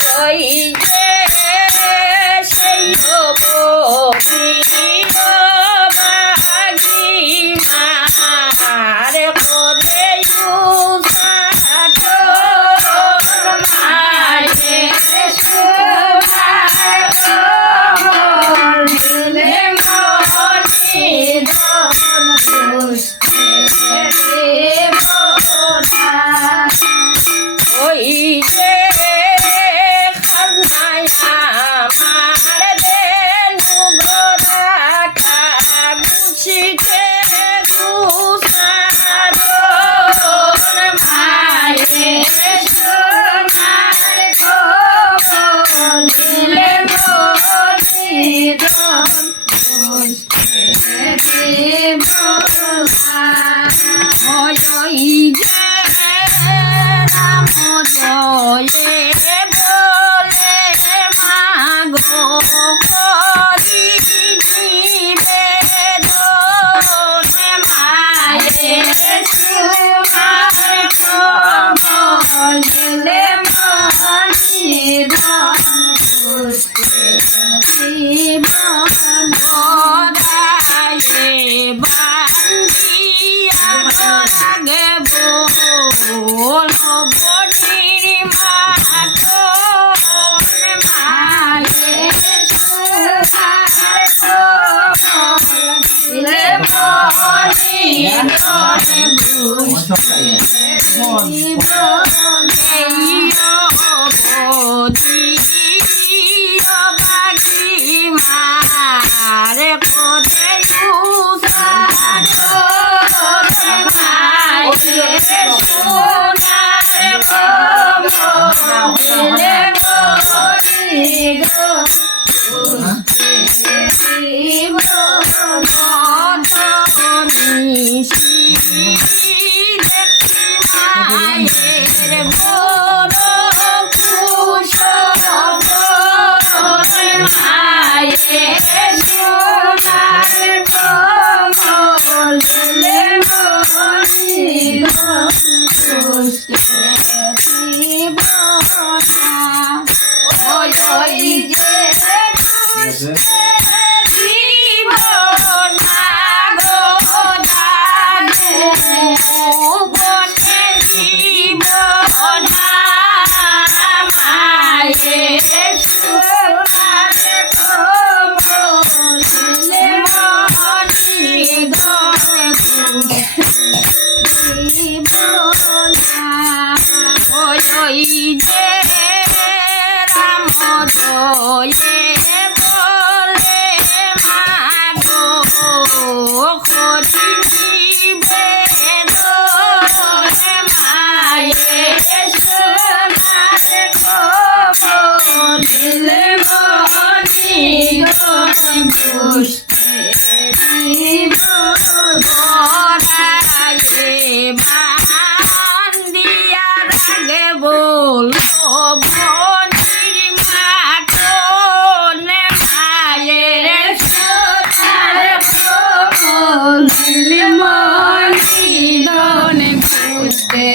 ওই যে সেই বাগি মার করে ওই যে খানায় আমার দেনু গোরাটা গুছিতে গুছারণ মায়ের সোনার খবর দিলে মনিরণ বুঝতে দেব না ওই যে জয়ে বলে মাগো করি নিবেদন মায়ের সোনার খবর দিলে মনিরণ বুঝতে দেব না বান্দিয়া রাগে বল বনির মাখন মায়ের সোনার খবর দিলে মনিরণ বুঝতে দেব বাগি মার করে মায়ের সোনার খবর দিলে মনিরণ বুঝতে দেব নিশি দেখি মায়ের বড় কুশল মায়ের সোনার খবর দিলে মনিরণ বুঝতে দেব না ওই যে জীবন গো দাদু বনে জীবন মায়ের সোনার খবর দিলে মনিরণ দেব না ওই যে রাম জয়ে বলে মাগো করি নিবেদন মায়ের সোনার খবর দিলে মনিরণ বুঝতে দেব গোরায়ে বান্দিয়া রাগে বল বনির মাখন মায়ের সোনার খবর দিলে মনিরণ বুঝতে